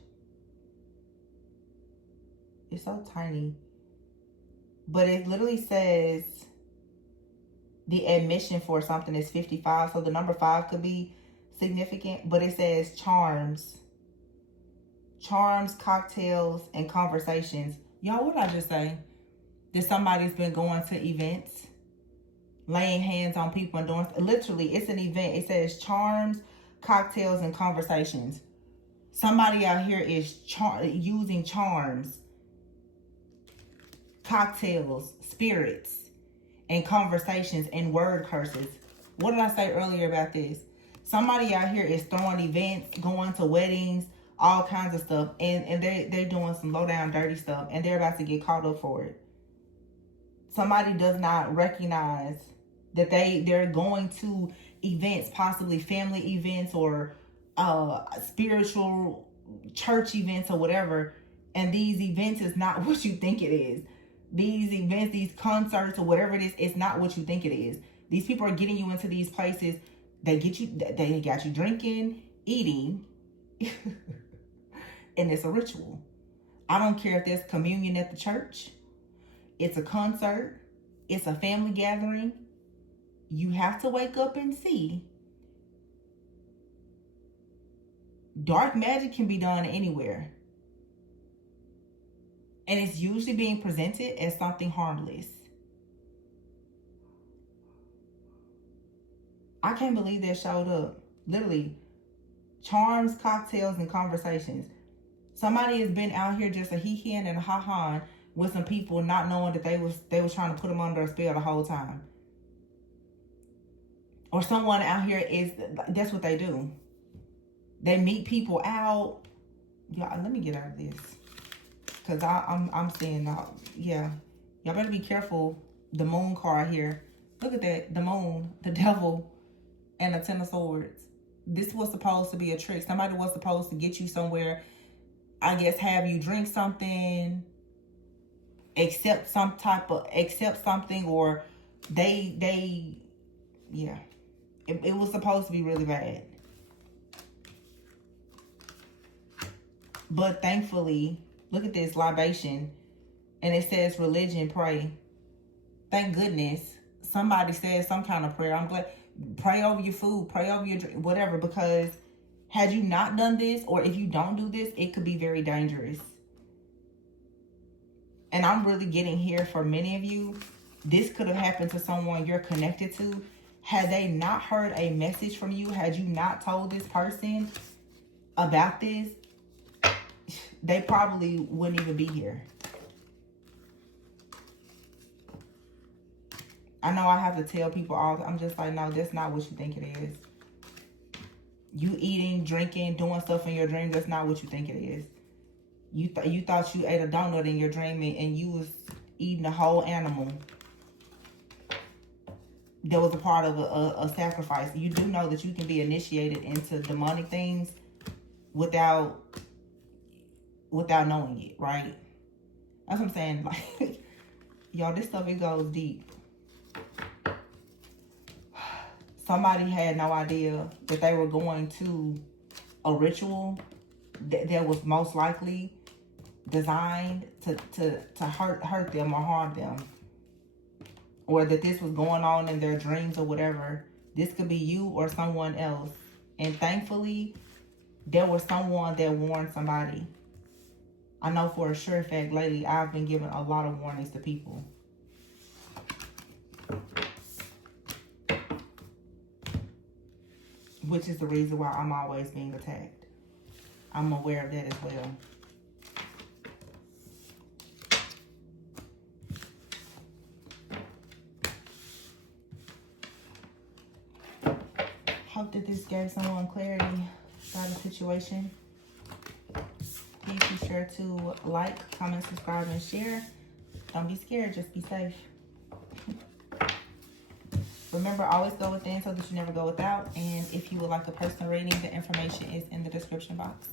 It's so tiny. But it literally says the admission for something is 55. So the number 5 could be significant. But it says charms. Charms, cocktails, and conversations. Y'all, what did I just say? That somebody's been going to events, laying hands on people and doing, literally, it's an event. It says charms, cocktails, and conversations. Somebody out here is using charms, cocktails, spirits, and conversations and word curses. What did I say earlier about this? Somebody out here is throwing events, going to weddings, all kinds of stuff, and they're doing some low down dirty stuff, and they're about to get caught up for it. Somebody does not recognize that they're going to events, possibly family events or spiritual church events or whatever, and these events is not what you think it is. These events, these concerts or whatever it is, it's not what you think it is. These people are getting you into these places. They got you drinking, eating, and it's a ritual. I don't care if there's communion at the church. It's a concert. It's a family gathering. You have to wake up and see. Dark magic can be done anywhere. And it's usually being presented as something harmless. I can't believe that showed up. Literally, charms, cocktails, and conversations. Somebody has been out here just a he-hen and a ha-han with some people, not knowing that they was trying to put them under a spell the whole time. Or someone out here that's what they do. They meet people out. Y'all, let me get out of this. Because I'm seeing now. Yeah. Y'all better be careful. The moon card here. Look at that. The moon, the devil, and the 10 of swords. This was supposed to be a trick. Somebody was supposed to get you somewhere. I guess have you drink something. Accept something, or they yeah. It was supposed to be really bad. But thankfully, look at this libation. And it says religion, pray. Thank goodness somebody said some kind of prayer. I'm glad. Pray over your food, pray over your drink, whatever. Because had you not done this, or if you don't do this, it could be very dangerous. And I'm really getting here for many of you. This could have happened to someone you're connected to. Had they not heard a message from you, had you not told this person about this, they probably wouldn't even be here. I know I have to tell people all, I'm just like, no, that's not what you think it is. You eating, drinking, doing stuff in your dream, that's not what you think it is. You thought you ate a donut in your dream and you was eating a whole animal. That was a part of a sacrifice. You do know that you can be initiated into demonic things without knowing it, right? That's what I'm saying. Like, y'all, this stuff, it goes deep. Somebody had no idea that they were going to a ritual that was most likely designed to hurt them or harm them. Or that this was going on in their dreams or whatever. This could be you or someone else. And thankfully, there was someone that warned somebody. I know for a sure fact lately I've been giving a lot of warnings to people. Which is the reason why I'm always being attacked. I'm aware of that as well. Hope that this gave someone clarity about the situation. Please be sure to like, comment, subscribe, and share. Don't be scared, just be safe. Remember, always go within so that you never go without. And if you would like a personal reading, the information is in the description box.